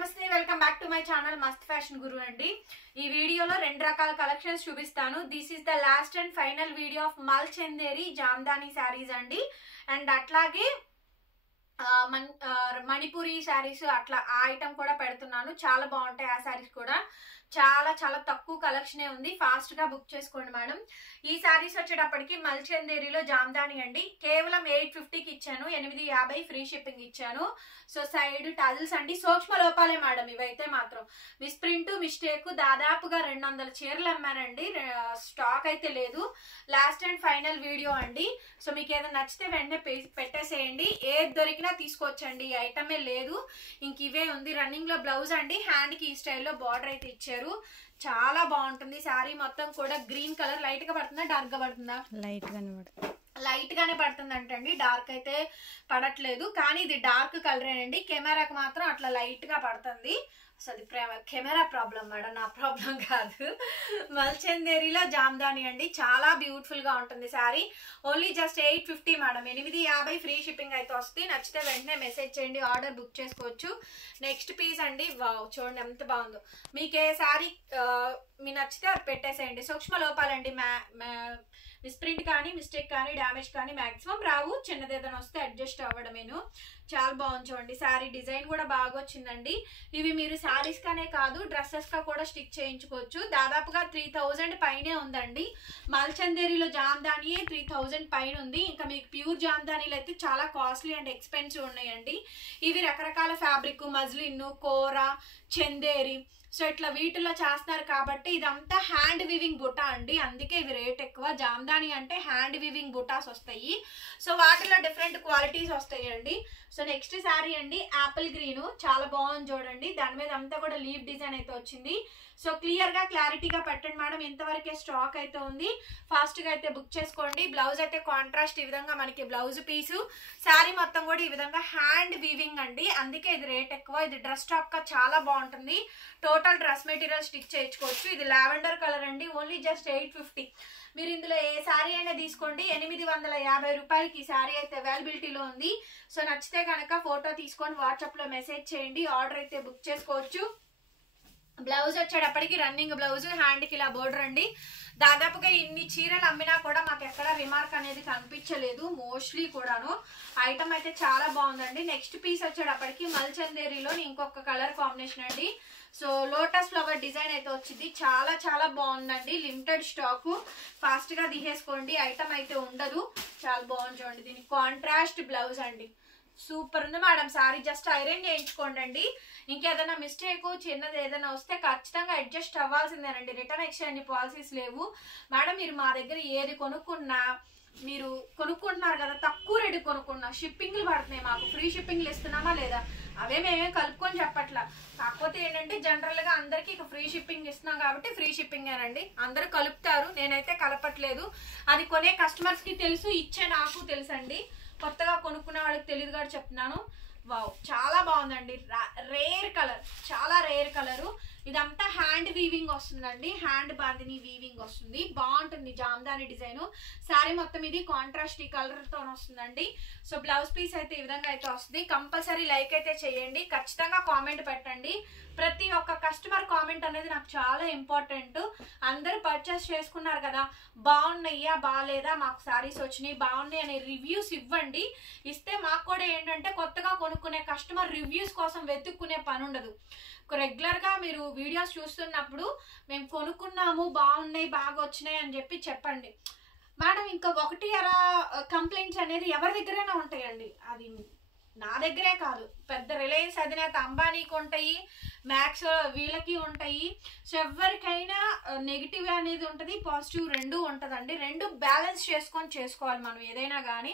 నమస్తే welcome back to my channel మస్త్ fashion గురు అండి. ఈ వీడియోలో రెండు రకాల కలెక్షన్స్ చూపిస్తాను. This is the last and final video of మల్ చందేరి జామ్దాని శారీస్ అండి. అండ్ అట్లాగే మణిపూరి శారీస్ అట్లా ఆ ఐటమ్ కూడా పెడుతున్నాను. చాలా బాగుంటాయి ఆ శారీస్ కూడా. చాలా చాలా తక్కువ కలెక్షనే ఉంది. ఫాస్ట్ గా బుక్ చేసుకోండి మేడం. ఈ శారీస్ వచ్చేటప్పటికి మల్ చందేరిలో జామ్దాని అండి. కేవలం 850కి ఇచ్చాను. 850 ఫ్రీ షిప్పింగ్ ఇచ్చాను. సో సైడ్ టజిల్స్ అండి. సూక్ష్మ లోపాలే మేడం ఇవైతే మాత్రం. మిస్ప్రింట్ మిస్టేక్ దాదాపుగా 200 చీరలు అమ్మానండి. స్టాక్ అయితే లేదు. లాస్ట్ అండ్ ఫైనల్ వీడియో అండి. సో మీకు ఏదైనా నచ్చితే వెంటనే పెట్టేసేయండి. ఏది దొరికినా తీసుకోవచ్చండి. ఈ ఐటమే లేదు, ఇంక ఇవే ఉంది. రన్నింగ్ లో బ్లౌజ్ అండి. హ్యాండ్ కి ఈ స్టైల్లో బార్డర్ అయితే ఇచ్చారు. చాలా బాగుంటుంది. శారీ మొత్తం కూడా గ్రీన్ కలర్. లైట్ గా పడుతుందా డార్క్ గా పడుతుందా? లైట్ గానే పడుతుంది అంటండి. డార్క్ అయితే పడట్లేదు, కానీ ఇది డార్క్ కలరేనండి. కెమెరాకి మాత్రం అట్లా లైట్ గా పడుతుంది. అది కెమెరా ప్రాబ్లం మేడం, నా ప్రాబ్లం కాదు. మల్ చందేరిలో జామ్దాని అండి. చాలా బ్యూటిఫుల్ గా ఉంటుంది sari. Only just 850 madam. 850 free shipping అయితే వస్తుంది. నచ్చితే వెంటనే మెసేజ్ చేయండి, ఆర్డర్ బుక్ చేసుకోవచ్చు. నెక్స్ట్ పీస్ అండి. వావ్, చూడండి ఎంత బాగుందో. మీకు ఏ శారీ మీ నచ్చితే అది పెట్టేసేయండి. సూక్ష్మ లోపాలండి. మిస్ప్రింట్ కానీ మిస్టేక్ కానీ డ్యామేజ్ కానీ మాక్సిమం రావు. చిన్నది ఏదైనా వస్తే అడ్జస్ట్ అవ్వడమేను. చాలా బాగుంది చూడండి. శారీ డిజైన్ కూడా బాగా వచ్చిందండి. ఇవి మీరు శారీస్ కానే కాదు డ్రెస్సెస్ గా కూడా స్టిచ్ చేయించుకోవచ్చు. దాదాపుగా 3000 పైనే ఉందండి. మల్ చందేరిలో జామ్దాని 3000 పైన ఉంది. ఇంకా మీకు ప్యూర్ జామ్దానీలు అయితే చాలా కాస్ట్లీ అండ్ ఎక్స్పెన్సివ్ ఉన్నాయండి. ఇవి రకరకాల ఫ్యాబ్రిక్, మజ్లిన్, కోరా, చందేరి, సో ఇట్లా వీటిలో చేస్తున్నారు కాబట్టి ఇదంతా హ్యాండ్ వీవింగ్ బుటా అండి. అందుకే ఇవి రేట్ ఎక్కువ. జామ్దాని అంటే హ్యాండ్ వీవింగ్ బుటాస్ వస్తాయి. సో వాటిలో డిఫరెంట్ క్వాలిటీస్ వస్తాయండి. సో నెక్స్ట్ శారీ అండి. యాపిల్ గ్రీన్ చాలా బాగుంది చూడండి. దాని మీద అంతా కూడా లీవ్ డిజైన్ అయితే వచ్చింది. సో క్లియర్ గా క్లారిటీగా పెట్టండి మేడం. ఇంతవరకే స్టాక్ అయితే ఉంది. ఫాస్ట్ గా అయితే బుక్ చేసుకోండి. బ్లౌజ్ అయితే కాంట్రాస్ట్ ఈ విధంగా మనకి బ్లౌజ్ పీసు. శారీ మొత్తం కూడా ఈ విధంగా హ్యాండ్ వీవింగ్ అండి. అందుకే ఇది రేట్ ఎక్కువ. ఇది డ్రెస్ టాప్ గా చాలా బాగుంటుంది. టోటల్ డ్రెస్ మెటీరియల్ స్టిచ్ చేయించుకోవచ్చు. ఇది లావెండర్ కలర్ అండి. Only just 850. మీరు ఇందులో ఏ శారీ అయినా తీసుకోండి. 850 రూపాయలకి ఈ శారీ అయితే అవైలబిలిటీలో ఉంది. సో నచ్చితే కనుక ఫోటో తీసుకొని వాట్సాప్ లో మెసేజ్ చేయండి, ఆర్డర్ అయితే బుక్ చేసుకోవచ్చు. బ్లౌజ్ వచ్చేటప్పటికి రన్నింగ్ బ్లౌజ్, హ్యాండ్ కి ఇలా బోర్డర్ అండి. దాదాపుగా ఇన్ని చీరలు అమ్మినా కూడా మాకు ఎక్కడ రిమార్క్ అనేది కనిపించలేదు. మోస్ట్లీ కూడాను ఐటమ్ అయితే చాలా బాగుందండి. నెక్స్ట్ పీస్ వచ్చేటప్పటికి మల్ చందేరిలో ఇంకొక కలర్ కాంబినేషన్ అండి. సో లోటస్ ఫ్లవర్ డిజైన్ అయితే వచ్చింది. చాలా చాలా బాగుందండి. Limited stock. ఫాస్ట్ గా తీసేసుకోండి, ఐటమ్ అయితే ఉండదు. చాలా బాగుంది చూడండి. దీనికి కాంట్రాస్ట్ బ్లౌజ్ అండి. సూపర్ ఉంది మేడం. సారీ జస్ట్ ఐరన్ చేయించుకోండి అండి. ఇంకేదైనా మిస్టేక్ చిన్నది ఏదైనా వస్తే ఖచ్చితంగా అడ్జస్ట్ అవ్వాల్సిందేనండి. రిటర్న్ ఎక్స్చేంజ్ పాలసీస్ లేవు మేడం. మీరు మా దగ్గర ఏది కొనుక్కున్నా, మీరు కొనుక్కుంటున్నారు కదా, తక్కువ రేటు కొనుక్కున్నా షిప్పింగ్లు పడుతున్నాయి. మాకు ఫ్రీ షిప్పింగ్లు ఇస్తున్నామా లేదా? అవే మేమే కలుపుకొని చెప్పట్లా. కాకపోతే ఏంటంటే జనరల్ గా అందరికి ఫ్రీ షిప్పింగ్ ఇస్తున్నాం కాబట్టి ఫ్రీ షిప్పింగ్ ఏనండి. అందరూ కలుపుతారు, నేనైతే కలపట్లేదు. అది కొనే కస్టమర్స్ కి తెలుసు, ఇచ్చే నాకు తెలుసు అండి. కొత్తగా కొనుక్కునే వాళ్ళకి తెలియదు కాబట్టి చెప్తున్నాను. వావ్, చాలా బాగుందండి. రేర్ కలర్, చాలా రేర్ కలరు. ఇదంతా హ్యాండ్ వీవింగ్ వస్తుందండి. హ్యాండ్ బాందిని వీవింగ్ వస్తుంది. బాగుంటుంది జామ్దాని డిజైన్. శారీ మొత్తం ఇది కాంట్రాస్ట్ ఈ కలర్ తో వస్తుందండి. సో బ్లౌజ్ పీస్ అయితే ఈ విధంగా అయితే వస్తుంది. కంపల్సరీ లైక్ అయితే చేయండి. ఖచ్చితంగా కామెంట్ పెట్టండి. ప్రతి ఒక్క కస్టమర్ కామెంట్ అనేది నాకు చాలా ఇంపార్టెంట్. అందరూ పర్చేస్ చేసుకున్నారు కదా, బాగున్నాయ్యా బాగాలేదా, మాకు శారీస్ వచ్చినాయి బాగున్నాయి అనే రివ్యూస్ ఇవ్వండి. ఇస్తే మాకు కూడా ఏంటంటే కొత్తగా కొనుక్కునే కస్టమర్ రివ్యూస్ కోసం వెతుక్కునే పని ఉండదు. రెగ్యులర్ గా మీరు వీడియోస్ చూస్తున్నప్పుడు మేము కొనుక్కున్నాము, బాగున్నాయి, బాగా వచ్చినాయి అని చెప్పండి మేడం. ఇంకా ఒకటి అలా కంప్లైంట్స్ అనేది ఎవరి దగ్గరైనా ఉంటాయండి. అది నా దగ్గరే కాదు, పెద్ద రిలయన్స్ అధినేత అంబానీకి ఉంటాయి, మ్యాక్స్ వీళ్ళకి ఉంటాయి. సో ఎవరికైనా నెగిటివ్ అనేది ఉంటుంది, పాజిటివ్ రెండు ఉంటుందండి. రెండు బ్యాలెన్స్ చేసుకొని చేసుకోవాలి మనం ఏదైనా కానీ.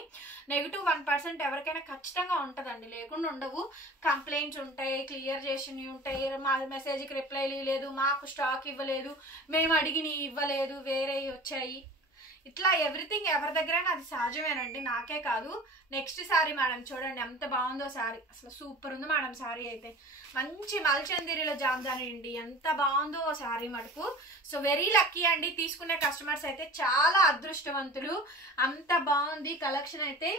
నెగిటివ్ 1% ఎవరికైనా ఖచ్చితంగా ఉంటుందండి, లేకుండా ఉండవు. కంప్లైంట్స్ ఉంటాయి, క్లియర్ చేసినవి ఉంటాయి. మా మెసేజ్కి రిప్లై లేదు, మాకు స్టాక్ ఇవ్వలేదు, మేము అడిగినవి ఇవ్వలేదు, వేరే వచ్చాయి. ఇట్లా ఎవ్రీథింగ్ ఎవరి దగ్గరైనా అది సహజమేనండి, నాకే కాదు. నెక్స్ట్ శారీ మేడం చూడండి ఎంత బాగుందో శారీ. అసలు సూపర్ ఉంది మేడం శారీ అయితే. మంచి మల్ చందేరిలో జామ్దాని అండి. ఎంత బాగుందో శారీ మటుకు. సో వెరీ లక్కీ అండి. తీసుకునే కస్టమర్స్ అయితే చాలా అదృష్టవంతులు. అంత బాగుంది కలెక్షన్ అయితే.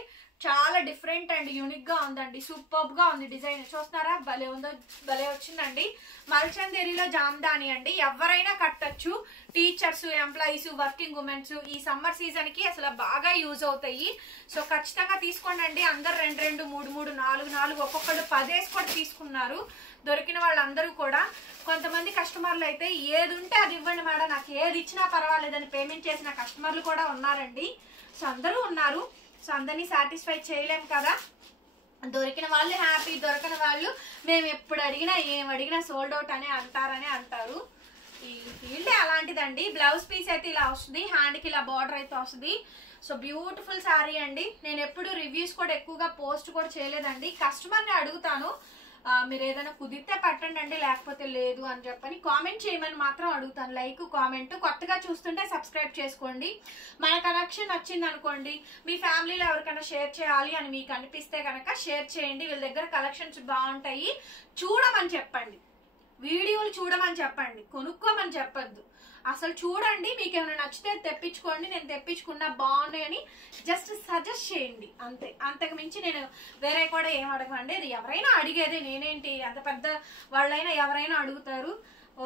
చాలా డిఫరెంట్ అండ్ యూనిక్ గా ఉందండి. సూపర్ గా ఉంది డిజైన్. చూస్తున్నారా భలే ఉందో, భలే వచ్చిందండి. మల్చందేరిలో జామ్దాని అండి. ఎవరైనా కట్టచ్చు. టీచర్స్, ఎంప్లాయీస్, వర్కింగ్ ఉమెన్స్ ఈ సమ్మర్ సీజన్ కి అసలు బాగా యూజ్ అవుతాయి. సో ఖచ్చితంగా తీసుకోండి. అందరు 2 3 3 4 ఒక్కొక్కరు 10 కూడా తీసుకున్నారు. దొరికిన వాళ్ళందరూ కూడా. కొంతమంది కస్టమర్లు అయితే ఏది ఉంటే అది ఇవ్వండి మేడం, నాకు ఏది ఇచ్చినా పర్వాలేదని పేమెంట్ చేసిన కస్టమర్లు కూడా ఉన్నారండి. సో అందరూ ఉన్నారు. సో అందరినీ సాటిస్ఫై చేయలేము కదా. దొరికిన వాళ్ళు హ్యాపీ, దొరకని వాళ్ళు మేము ఎప్పుడు అడిగినా ఏం అడిగినా సోల్డ్ అవుట్ అని అంటారు. ఈ ఫీల్డ్ అలాంటిదండి. బ్లౌజ్ పీస్ అయితే ఇలా వస్తుంది, హ్యాండ్కి ఇలా బార్డర్ అయితే వస్తుంది. సో బ్యూటిఫుల్ శారీ అండి. నేను ఎప్పుడు రివ్యూస్ కూడా ఎక్కువగా పోస్ట్ కూడా చేయలేదండి. కస్టమర్ని అడుగుతాను, మీరు ఏదైనా కుదిరితే పెట్టండి అండి, లేకపోతే లేదు అని చెప్పని కామెంట్ చేయమని మాత్రం అడుగుతాను. Like, comment. కొత్తగా చూస్తుంటే సబ్స్క్రైబ్ చేసుకోండి. మన కలెక్షన్ నచ్చింది అనుకోండి, మీ ఫ్యామిలీలో ఎవరికైనా షేర్ చేయాలి అని మీకు అనిపిస్తే కనుక షేర్ చేయండి. వీళ్ళ దగ్గర కలెక్షన్స్ బాగుంటాయి, చూడమని చెప్పండి. వీడియోలు చూడమని చెప్పండి, కొనుక్కోమని చెప్పద్దు. అసలు చూడండి, మీకు ఏమైనా నచ్చితే తెప్పించుకోండి. నేను తెప్పించుకున్నా బాగున్నాయని జస్ట్ సజెస్ట్ చేయండి అంతే. అంతకు మించి నేను వేరే కూడా ఏం అడగండి. అది ఎవరైనా అడిగేది, నేనేంటి అంత పెద్ద వాళ్ళైనా ఎవరైనా అడుగుతారు.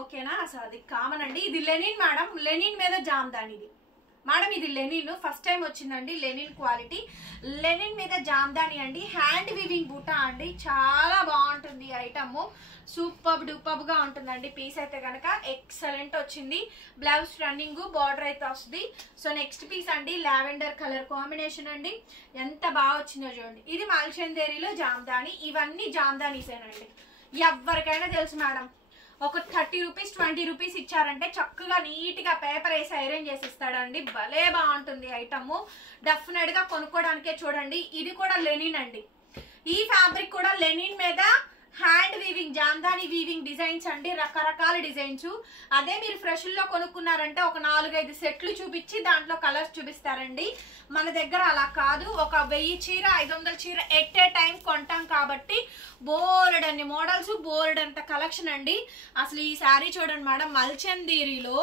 ఓకేనా? అసలు అది కామన్ అండి. ఇది లెనిన్ మేడం, లెనిన్ మీద జామ్దాని. ఇది మేడం, ఇది లెనిన్ ఫస్ట్ టైం వచ్చిందండి. లెనిన్ క్వాలిటీ, లెనిన్ మీద జామ్దాని అండి. హ్యాండ్ వీవింగ్ బూటా అండి. చాలా బాగుంటుంది ఐటమ్. సూపర్ డూపర్ గా ఉంటుందండి. పీస్ అయితే కనుక ఎక్సలెంట్ వచ్చింది. బ్లౌజ్ రన్నింగ్, బార్డర్ అయితే వస్తుంది. సో నెక్స్ట్ పీస్ అండి, లావెండర్ కలర్ కాంబినేషన్ అండి. ఎంత బాగా వచ్చిందో చూడండి. ఇది మల్చందేరిలో జామ్దాని. ఇవన్నీ జామ్దానీసేనండి. ఎవరికైనా తెలుసు మేడం. ఒక 30 రూపీస్ 20 రూపీస్ ఇచ్చారంటే చక్కగా నీట్ గా పేపర్ వేసి ఐరన్ చేసి ఇస్తాడండి. భలే బాగుంటుంది ఐటమ్. డెఫినెట్ గా కొనుక్కోవడానికే చూడండి. ఇది కూడా లెనిన్ అండి. ఈ ఫ్యాబ్రిక్ కూడా లెనిన్ మీద hand weaving, Jamdani weaving designs అండి. రకరకాల డిజైన్స్. అదే మీరు ఫ్రెష్ లో కొనుక్కున్నారంటే ఒక 4-5 సెట్లు చూపించి దాంట్లో కలర్స్ చూపిస్తారండి. మన దగ్గర అలా కాదు. ఒక 1000 చీర 500 చీర ఎట్ ఏ టైం కొంటాం కాబట్టి బోల్డ్ అన్ని మోడల్స్, బోల్డ్ అంత కలెక్షన్ అండి. అసలు ఈ శారీ చూడండి మేడం, మల్చందేరిలో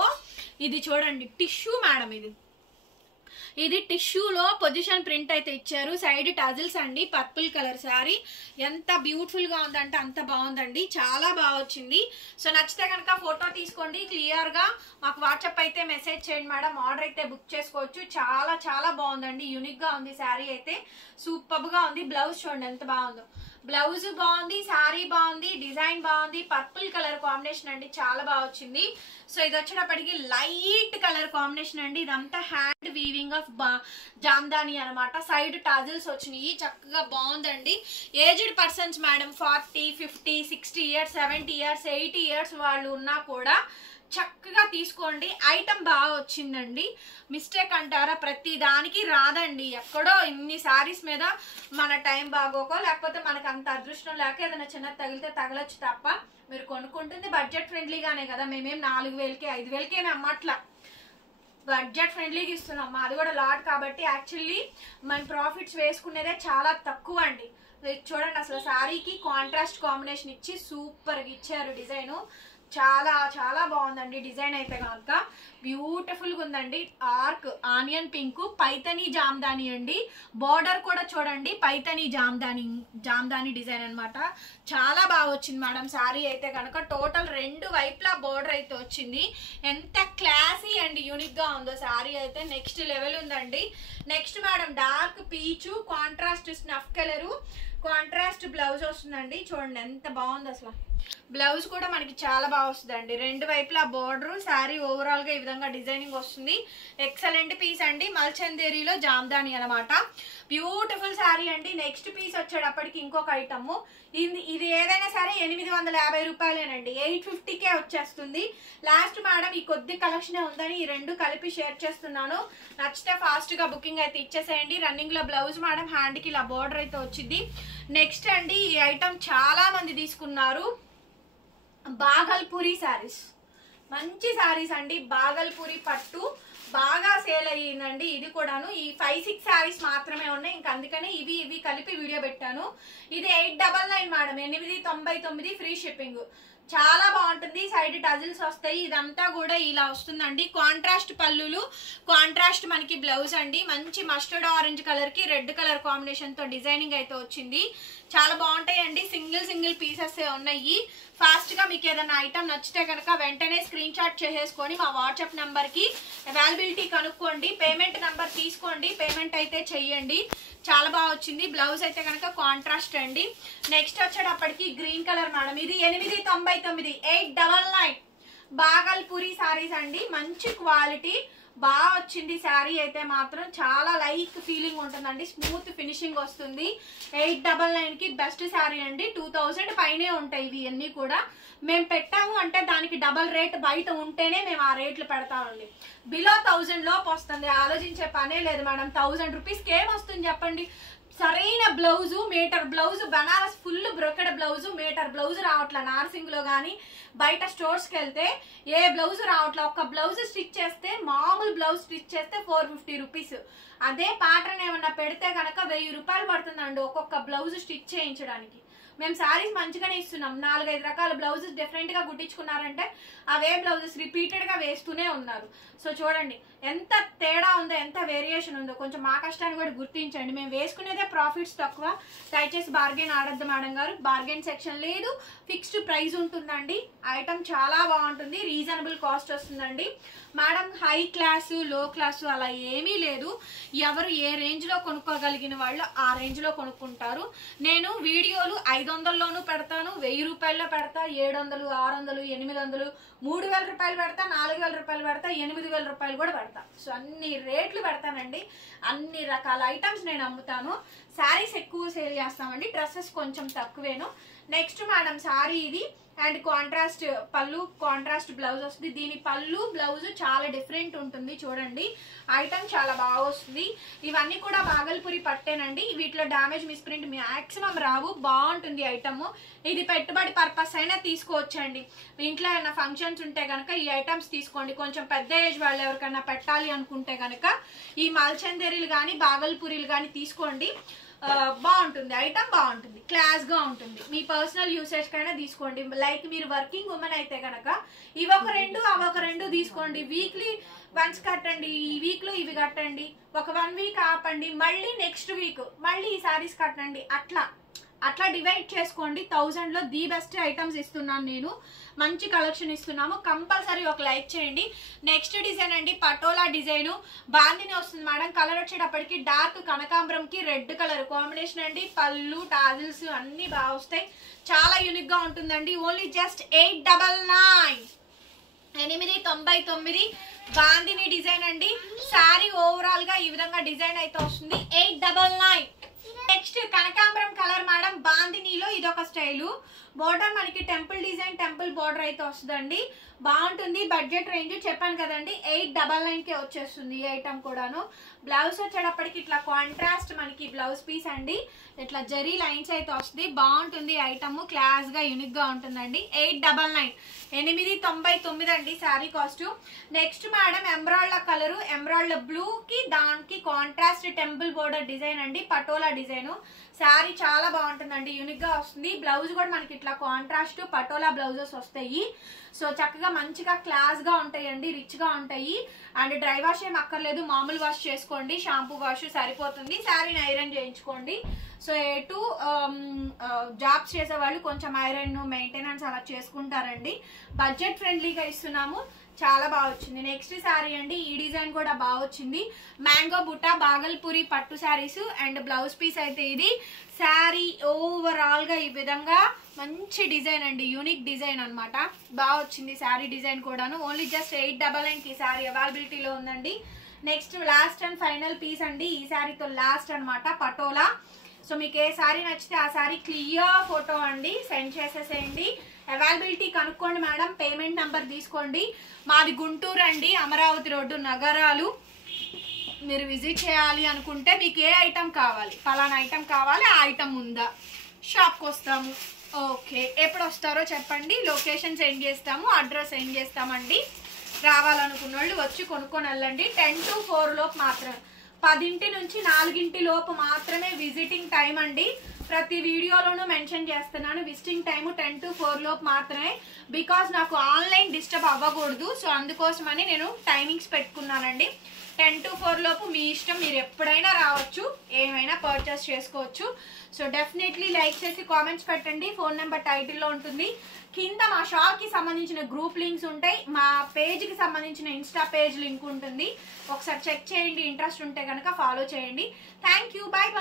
ఇది చూడండి టిష్యూ మేడం. ఇది టిష్యూలో పొజిషన్ ప్రింట్ అయితే ఇచ్చారు. సైడ్ టజిల్స్ అండి. పర్పుల్ కలర్ శారీ ఎంత బ్యూటిఫుల్ గా ఉందంటే అంత బాగుందండి. చాలా బాగా వచ్చింది. సో నచ్చితే కనుక ఫోటో తీసుకోండి, క్లియర్ గా మాకు వాట్సాప్ అయితే మెసేజ్ చేయండి మేడం. ఆర్డర్ అయితే బుక్ చేసుకోవచ్చు. చాలా చాలా బాగుందండి. యూనిక్ గా ఉంది శారీ అయితే. సూపర్ గా ఉంది. బ్లౌజ్ చూడండి ఎంత బాగుందో. బ్లౌజ్ బాగుంది, శారీ బాగుంది, డిజైన్ బాగుంది. పర్పుల్ కలర్ కాంబినేషన్ అండి. చాలా బాగా వచ్చింది. సో ఇది వచ్చేటప్పటికి లైట్ కలర్ కాంబినేషన్ అండి. ఇదంతా హ్యాండ్ వీవింగ్ ఆఫ్ జామ్దాని అనమాట. సైడ్ టాజిల్స్ వచ్చినాయి. చక్కగా బాగుందండి. Aged persons madam, 40, 50, 60 years, 70 years, 80 years వాళ్ళు ఉన్నా కూడా చక్కగా తీసుకోండి. ఐటమ్ బాగా వచ్చిందండి. మిస్టేక్ అంటారా? ప్రతి దానికి రాదండి. ఎక్కడో ఇన్ని శారీస్ మీద మన టైం బాగోకో, లేకపోతే మనకు అంత అదృష్టం లేక ఏదైనా చిన్నది తగిలితే తగలొచ్చు తప్ప మీరు కొనుక్కుంటుంది బడ్జెట్ ఫ్రెండ్లీగానే కదా. మేమేం 4000కి 5000కి ఏమి అమ్మట్లా, బడ్జెట్ ఫ్రెండ్లీగా ఇస్తున్నాం. అది కూడా లాట్ కాబట్టి యాక్చువల్లీ మన ప్రాఫిట్స్ వేసుకునేదే చాలా తక్కువ అండి. చూడండి అసలు శారీకి కాంట్రాస్ట్ కాంబినేషన్ ఇచ్చి సూపర్గా ఇచ్చారు. డిజైన్ చాలా చాలా బాగుందండి. డిజైన్ అయితే కనుక బ్యూటిఫుల్ గా ఉందండి. Arc onion pink, Paithani Jamdani అండి. బార్డర్ కూడా చూడండి పైతనీ జామ్దాని డిజైన్ అనమాట. చాలా బాగా వచ్చింది మేడం శారీ అయితే కనుక. టోటల్ 2 వైపులా బార్డర్ అయితే వచ్చింది. ఎంత క్లాసీ అండ్ యూనిక్ గా ఉందో శారీ అయితే. నెక్స్ట్ లెవెల్ ఉందండి. నెక్స్ట్ మేడం డార్క్ పీచు, contrast snuff colour, contrast blouse వస్తుందండి. చూడండి ఎంత బాగుంది అసలు. బ్లౌజ్ కూడా మనకి చాలా బాగా వస్తుందండి. 2 వైపులా బోర్డర్, శారీ ఓవరాల్ గా ఈ విధంగా డిజైనింగ్ వస్తుంది. ఎక్సలెంట్ పీస్ అండి. మల్చందేరిలో జామ్దాని అనమాట. బ్యూటిఫుల్ శారీ అండి. నెక్స్ట్ పీస్ వచ్చేటప్పటికి ఇంకొక ఐటమ్. ఇది ఏదైనా సరే 850 రూపాయలేనండి. 850కే వచ్చేస్తుంది. లాస్ట్ మేడం ఈ కొద్ది కలెక్షన్ ఉందని ఈ 2 కలిపి షేర్ చేస్తున్నాను. నచ్చితే ఫాస్ట్ గా బుకింగ్ అయితే ఇచ్చేసేయండి. రన్నింగ్ లో బ్లౌజ్ మేడం, హ్యాండ్ కి ఇలా బోర్డర్ అయితే వచ్చింది. నెక్స్ట్ అండి ఈ ఐటమ్ చాలా మంది తీసుకున్నారు. బాగల్పూరి శారీస్, మంచి శారీస్ అండి. బాగల్పూరి పట్టు బాగా సేల్ అయ్యిందండి. ఇది కూడాను ఈ 5-6 శారీస్ మాత్రమే ఉన్నాయి. ఇంకా అందుకనే ఇవి కలిపి వీడియో పెట్టాను. ఇది 899 మేడం, 899 ఫ్రీ షిప్పింగ్. చాలా బాగుంటుంది. సైడ్ టజిల్స్ వస్తాయి. ఇదంతా కూడా ఇలా వస్తుందండి. కాంట్రాస్ట్ పళ్ళులు, కాంట్రాస్ట్ మనకి బ్లౌజ్ అండి. మంచి మస్టర్డ్ ఆరెంజ్ కలర్ కి రెడ్ కలర్ కాంబినేషన్ తో డిజైనింగ్ అయితే వచ్చింది. చాలా బాగుంటాయండి. సింగిల్ పీసెస్ ఉన్నాయి. ఫాస్ట్ గా మీకు ఏదైనా ఐటమ్ నచ్చితే కనుక వెంటనే స్క్రీన్ షాట్ చేసేసుకొని మా వాట్సాప్ నంబర్ కి అవైలబిలిటీ కనుక్కోండి. పేమెంట్ నంబర్ తీసుకోండి, పేమెంట్ అయితే చెయ్యండి. చాలా బాగా వచ్చింది. బ్లౌజ్ అయితే కనుక కాంట్రాస్ట్ అండి. నెక్స్ట్ వచ్చేటప్పటికి గ్రీన్ కలర్ మేడం. ఇది 899 899 బాగల్పూరి సారీస్ అండి. మంచి క్వాలిటీ బాగా వచ్చింది. శారీ అయితే మాత్రం చాలా లైక్ ఫీలింగ్ ఉంటుందండి. స్మూత్ ఫినిషింగ్ వస్తుంది. 899 కి బెస్ట్ శారీ అండి. 2000 పైనే ఉంటాయి ఇవి అన్ని కూడా. మేము పెట్టాము అంటే దానికి డబల్ రేట్ బయట ఉంటేనే మేము ఆ రేట్లు పెడతామండి. బిలో 1000 లోపు వస్తుంది. ఆలోచించే పనే లేదు మేడం. 1000 రూపీస్కి ఏమొస్తుంది చెప్పండి. సరైన blouse, meter blouse, Banaras full brocade blouse, meter blouse రావట్లా. నార్సింగ్ లో గానీ బయట స్టోర్స్ కి వెళ్తే ఏ బ్లౌజ్ రావట్లా. ఒక బ్లౌజ్ స్టిచ్ చేస్తే, మామూలు బ్లౌజ్ స్టిచ్ చేస్తే 450 రూపీస్. అదే ప్యాటర్న్ ఏమన్నా పెడితే కనుక 1000 రూపాయలు పడుతుందండి ఒక్కొక్క బ్లౌజ్ స్టిచ్ చేయించడానికి. మేము శారీస్ మంచిగానే ఇస్తున్నాం. 4-5 రకాల బ్లౌజెస్ డిఫరెంట్ గా కుట్టించుకున్నారంటే అవే బ్లౌజెస్ రిపీటెడ్ గా వేస్తూనే ఉన్నారు. సో చూడండి ఎంత తేడా ఉందో, ఎంత వేరియేషన్ ఉందో. కొంచెం మా కష్టాన్ని కూడా గుర్తించండి. మేము వేసుకునేదే ప్రాఫిట్స్ తక్కువ. దయచేసి బార్గెన్ ఆడద్దు మేడం గారు. బార్గెన్ సెక్షన్ లేదు, ఫిక్స్డ్ ప్రైస్ ఉంటుందండి. ఐటమ్ చాలా బాగుంటుంది. రీజనబుల్ కాస్ట్ వస్తుందండి మేడం. హై క్లాసు, లో క్లాసు అలా ఏమీ లేదు. ఎవరు ఏ రేంజ్ లో కొనుక్కోగలిగిన వాళ్ళు ఆ రేంజ్ లో కొనుక్కుంటారు. నేను వీడియోలు 500లోనూ పెడతాను, 1000 రూపాయల్లో పెడతా, 700, 600, 800, 3000 రూపాయలు పెడతా, 4000 రూపాయలు పెడతా, 8000 రూపాయలు కూడా పెడతా. సో అన్ని రేట్లు పెడతానండి. అన్ని రకాల ఐటమ్స్ నేను అమ్ముతాను. శారీస్ ఎక్కువ సేల్ చేస్తామండి, డ్రెస్సెస్ కొంచెం తక్కువేను. నెక్స్ట్ మేడం శారీ ఇది అండ్ కాంట్రాస్ట్ పళ్ళు, కాంట్రాస్ట్ బ్లౌజ్ వస్తుంది. దీని పళ్ళు బ్లౌజ్ చాలా డిఫరెంట్ ఉంటుంది. చూడండి ఐటమ్ చాలా బాగా వస్తుంది. ఇవన్నీ కూడా బాగల్పూరి పట్టేనండి. వీటిలో డామేజ్ మిస్ప్రింట్ మ్యాక్సిమం రావు. బాగుంటుంది ఐటమ్. ఇది పెట్టుబడి పర్పస్ అయినా తీసుకోవచ్చండి. ఇంట్లో ఏమైనా ఫంక్షన్స్ ఉంటే కనుక ఈ ఐటమ్స్ తీసుకోండి. కొంచెం పెద్ద ఏజ్ వాళ్ళు ఎవరికైనా పెట్టాలి అనుకుంటే కనుక ఈ మల్చందేరీలు కానీ బాగల్పూరీలు కానీ తీసుకోండి. బాగుంటుంది ఐటమ్, బాగుంటుంది, క్లాస్ గా ఉంటుంది. మీ పర్సనల్ యూసేజ్ కైనా తీసుకోండి. లైక్ మీరు వర్కింగ్ ఉమెన్ అయితే కనుక ఇవి ఒక 2 అవి ఒక 2 తీసుకోండి. వీక్లీ వన్స్ కట్టండి. ఈ వీక్ లో ఇవి కట్టండి, ఒక 1 వీక్ ఆపండి, మళ్ళీ నెక్స్ట్ వీక్ మళ్ళీ ఈ సారీస్ కట్టండి. అట్లా డివైడ్ చేసుకోండి. 1000 లో ది బెస్ట్ ఐటమ్స్ ఇస్తున్నాను నేను. మంచి కలెక్షన్ ఇస్తున్నాము. కంపల్సరీ ఒక లైక్ చేయండి. నెక్స్ట్ డిజైన్ అండి పటోలా డిజైన్. బాందిని వస్తుంది మేడం. కలర్ వచ్చేటప్పటికి డార్క్ కనకాంబరం కి రెడ్ కలర్ కాంబినేషన్ అండి. పళ్ళు, టాజిల్స్ అన్ని బాగా వస్తాయి. చాలా యూనిక్ గా ఉంటుందండి. ఓన్లీ జస్ట్ 899 899 బాందిని డిజైన్ అండి. శారీ ఓవరాల్ గా ఈ విధంగా డిజైన్ అయితే వస్తుంది. 899. నెక్స్ట్ కనకాంబరం కలర్ మేడం. బాందినీలో ఇదొక స్టైలు. బోర్డర్ మనకి టెంపుల్ డిజైన్, టెంపుల్ బోర్డర్ అయితే వస్తుందండి. బాగుంటుంది. బడ్జెట్ రేంజ్ చెప్పాను కదండి. 899 కే వచ్చేస్తుంది ఈ ఐటమ్ కూడాను. బ్లౌజ్ వచ్చేటప్పటికి ఇట్లా కాంట్రాస్ట్ మనకి బ్లౌజ్ పీస్ అండి. ఇట్లా జరీ లైన్స్ అయితే వస్తుంది. బాగుంటుంది ఐటమ్. క్లాస్ గా యూనిక్ గా ఉంటుందండి. 899 899 అండి sari cost. Next madam emerald colour, emerald blue కి దానికి కాంట్రాస్ట్ టెంపుల్ బోర్డర్ డిజైన్ అండి. పటోలా డిజైన్. శారీ చాలా బాగుంటుందండి. యూనిక్ గా వస్తుంది. బ్లౌజ్ కూడా మనకి ఇట్లా కాంట్రాస్ట్ పటోలా బ్లౌజెస్ వస్తాయి. సో చక్కగా మంచిగా క్లాస్ గా ఉంటాయండి. రిచ్ గా ఉంటాయి. అండ్ డ్రై వాష్ ఏం అక్కర్లేదు. మామూలు వాష్ చేసుకోండి. షాంపూ వాష్ సరిపోతుంది. శారీని ఐరన్ చేయించుకోండి. సో ఎటు జాబ్స్ చేసే వాళ్ళు కొంచెం ఐరన్ మెయింటెనెన్స్ అలా చేసుకుంటారండి. బడ్జెట్ ఫ్రెండ్లీగా ఇస్తున్నాము. చాలా బాగా వచ్చింది. నెక్స్ట్ శారీ అండి. ఈ డిజైన్ కూడా బాగా వచ్చింది. మ్యాంగో బుట్టా బాగల్పూరి పట్టు శారీస్ అండ్ బ్లౌజ్ పీస్ అయితే ఇది. శారీ ఓవరాల్ గా ఈ విధంగా మంచి డిజైన్ అండి. యూనిక్ డిజైన్ అనమాట. బాగా వచ్చింది శారీ డిజైన్ కూడాను. ఓన్లీ జస్ట్ 899 కి శారీ అవైలబిలిటీలో ఉందండి. Next last and final piece అండి. ఈ శారీతో లాస్ట్ అనమాట పటోలా. సో మీకు ఏ శారీ నచ్చితే ఆ శారీ క్లియర్ ఫోటో అండి సెండ్ చేసేసేయండి. అవైలబిలిటీ కనుక్కోండి మేడం. పేమెంట్ నెంబర్ తీసుకోండి. మాది గుంటూరు అండి, అమరావతి రోడ్డు, నగరాలు. మీరు విజిట్ చేయాలి అనుకుంటే మీకు ఏ ఐటమ్ కావాలి, పలానా ఐటమ్ కావాలి, ఆ ఐటమ్ ఉందా, షాప్కి వస్తాము. ఓకే, ఎప్పుడు వస్తారో చెప్పండి. లొకేషన్ సెండ్ చేస్తాము, అడ్రస్ సెండ్ చేస్తామండి. రావాలనుకున్న వాళ్ళు వచ్చి కొనుక్కొని వెళ్ళండి. 10 to 4 లోపు మాత్రమే, 10 నుంచి 4 లోపు మాత్రమే విజిటింగ్ టైం అండి. ప్రతి వీడియోలోనూ మెన్షన్ చేస్తున్నాను విజిటింగ్ టైం 10 to 4 లోపు మాత్రమే, బికాజ్ నాకు ఆన్లైన్ డిస్టర్బ్ అవ్వకూడదు. సో అందుకోసమని నేను టైమింగ్స్ పెట్టుకున్నానండి. 10 to 4 లోపు మీ ఇష్టం, మీరు ఎప్పుడైనా రావచ్చు, ఏమైనా పర్చేస్ చేసుకోవచ్చు. సో డెఫినెట్లీ లైక్ చేసి కామెంట్స్ పెట్టండి. ఫోన్ నెంబర్ టైటిల్లో ఉంటుంది. కింద మా షాప్కి సంబంధించిన గ్రూప్ లింక్స్ ఉంటాయి, మా పేజ్కి సంబంధించిన ఇన్స్టా పేజ్ లింక్ ఉంటుంది. ఒకసారి చెక్ చేయండి, ఇంట్రెస్ట్ ఉంటే కనుక ఫాలో చేయండి. Thank you, bye bye.